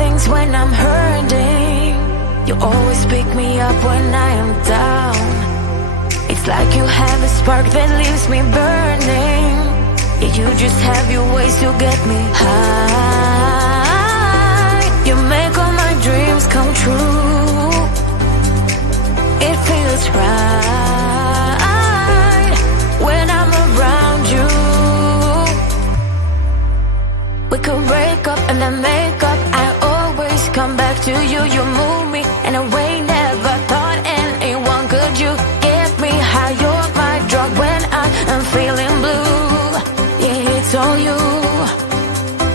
things when I'm hurting. You always pick me up when I am down. It's like you have a spark that leaves me burning. Yeah, you just have your ways to get me high. You make all my dreams come true. It feels right when I'm around you. We could break up and then make up. I always come back to you. You move me in a way never thought anyone could. You get me high. You're my drug when I am feeling blue. Yeah, it's all you,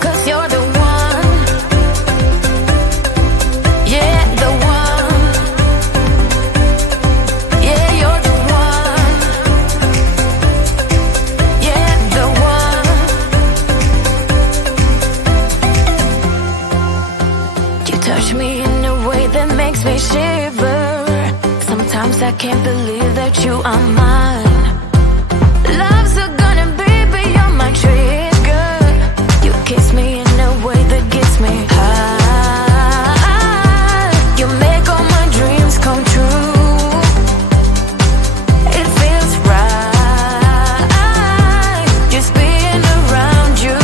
'cause you're the one. Yeah, the one. Yeah, you're the one. Yeah, the one. You touch me in a way that makes me shiver. Sometimes I can't believe that you are mine. Love's a gun and baby, you're my trigger. You kiss me in a way that gets me high. You make all my dreams come true. It feels right just being around you.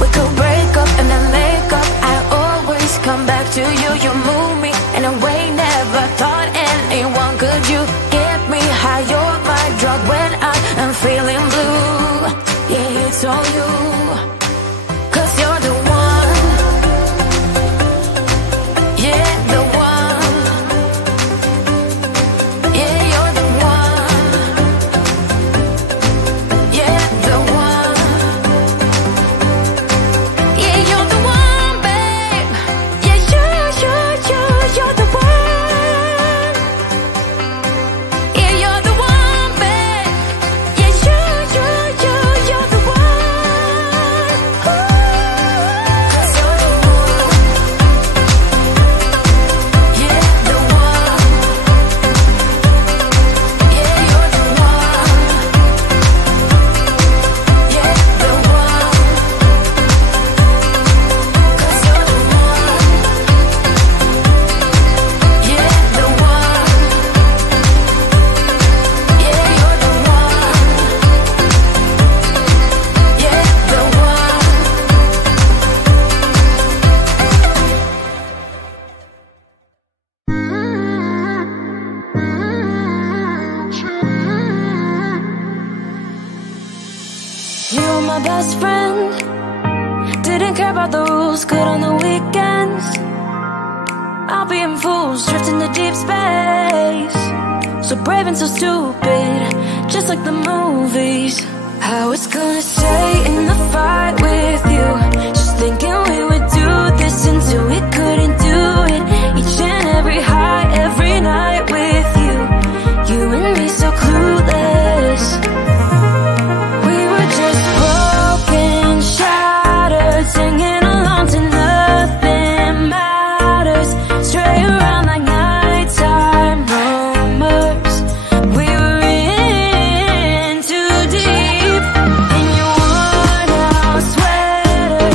We could break up and then make up. I always come back to you. You move me in a way never thought anyone could. You get me high. You're my drug when I am feeling blue. Yeah, it's all you, 'cause you're the one. Yeah, the one. Yeah, you're the one. Yeah, the one. Yeah, you're the one, babe. Yeah, you're the one. Yeah, you're the one, babe. Yeah, you're the one. Ooh. 'Cause you're the one. Yeah, the one. Yeah, you're the one. Yeah, the one. 'Cause you're the one. Yeah, the one. Yeah, you're the one. Yeah, the one. You were my best friend. Didn't care about the rules, good on the weekends. I'll be in fools, drifting to deep space. So brave and so stupid, just like the movies. I was gonna stay in the fight with you, just thinking we would do this until we couldn't do it. Each and every high, every night with you. You and me so clueless. We were just broken, shattered, singing along to nothing matters. Stray around like nighttime rumors. We were in too deep. In your worn out sweater,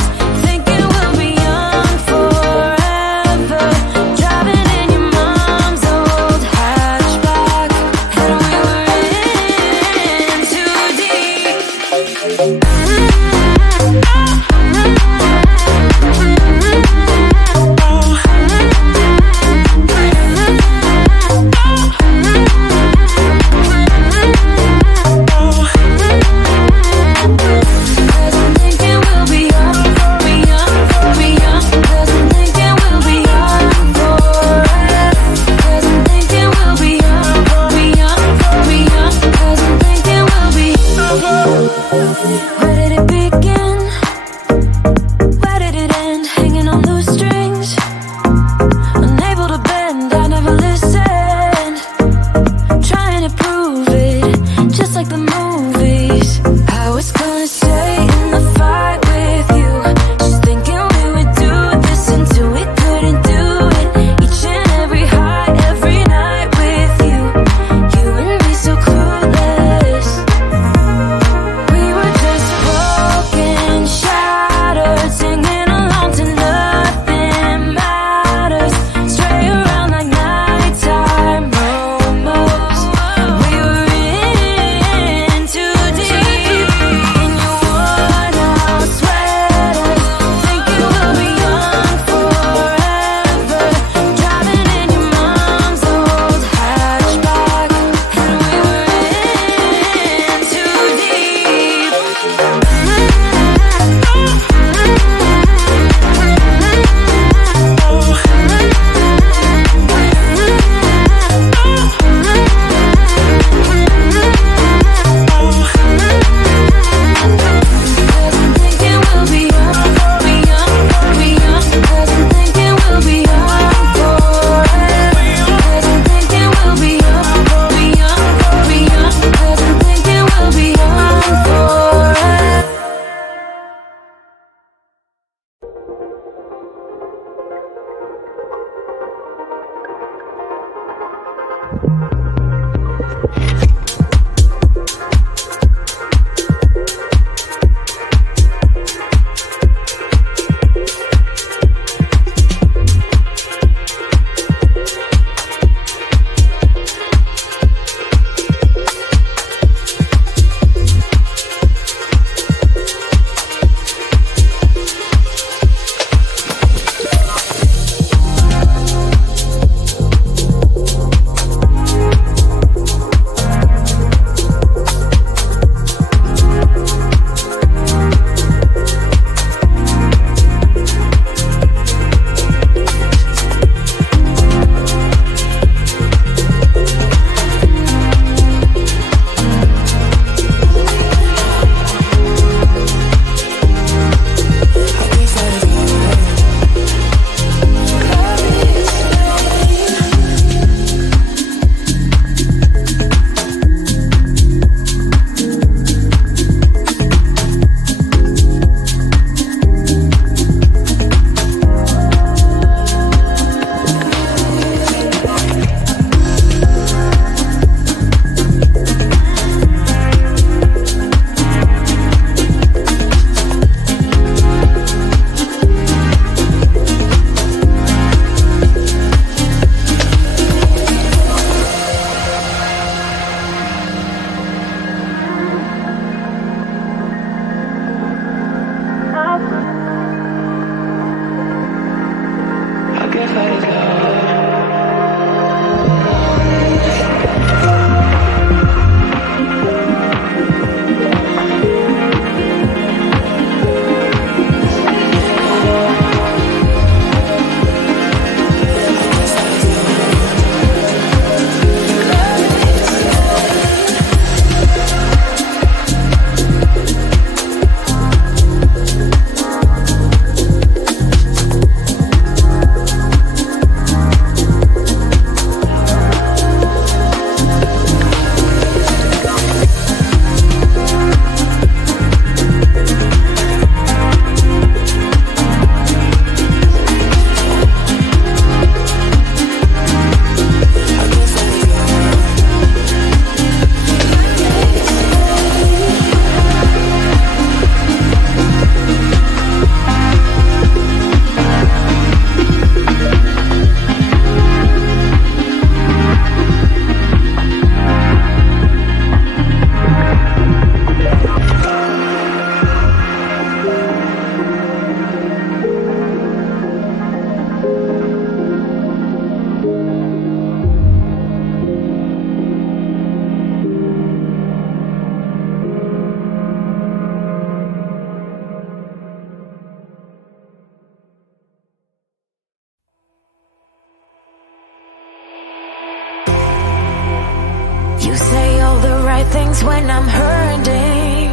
You say all the right things when I'm hurting.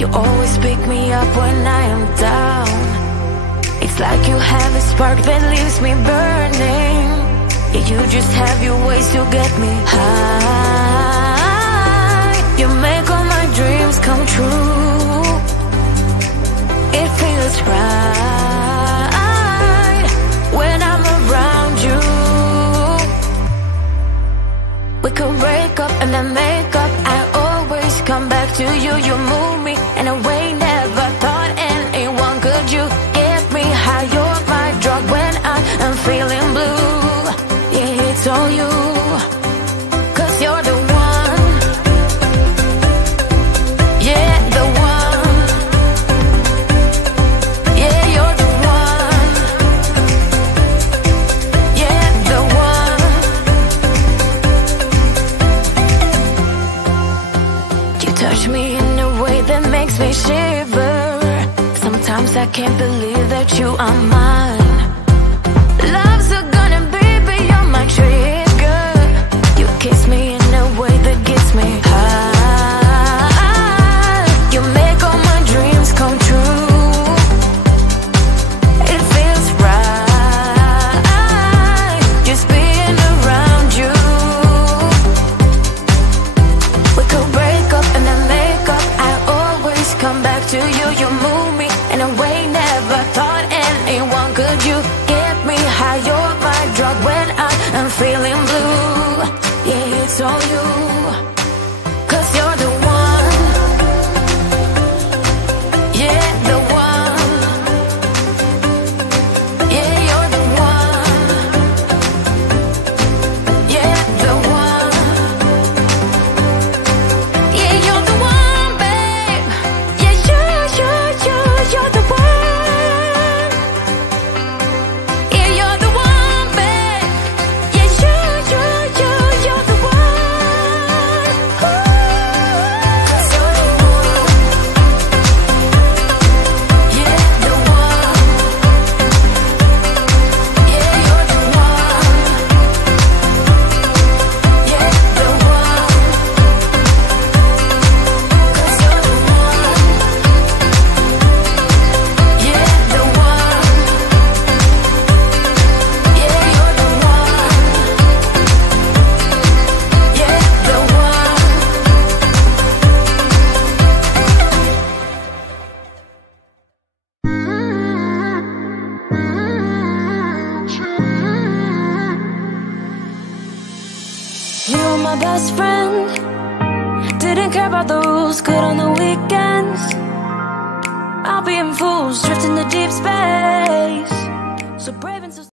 You always pick me up when I am down. It's like you have a spark that leaves me burning. Yeah, you just have your ways to get me high. You make all my dreams come true. It feels right when I'm around you. We could break up and then make up. I always come back to you. You move me in a way never thought anyone could. You get me high. You're my drug when I am feeling blue. Yeah, it's all you, 'cause you're the one. Yeah, the one. Yeah, you're the one. Yeah, the one. You touch me in a way that makes me shiver. Sometimes I can't believe that you are mine. Love's a gonna be beyond my trigger. You kiss me in a way that gets me high. You make all my dreams come true. It feels right just being around you. We could break up and then make up. I always come back to you. You move me in a way never thought anyone could. it's all you. 'Cause you're the one. Yeah, the one. Yeah, you're the one. Yeah, the one. Yeah, you're the one, babe. Yeah, you're the one. Yeah, you're the one, babe. Yeah, you're the one. Ooh. 'Cause you're the one. Yeah, the one. Yeah, you're the one. Yeah, the one. 'Cause you're the one. Yeah, the one. Yeah, you're the one. Yeah, the one. You were my best friend. Didn't care about the rules, good on the weekends. I'll be in fools, drifting to deep space. So brave and so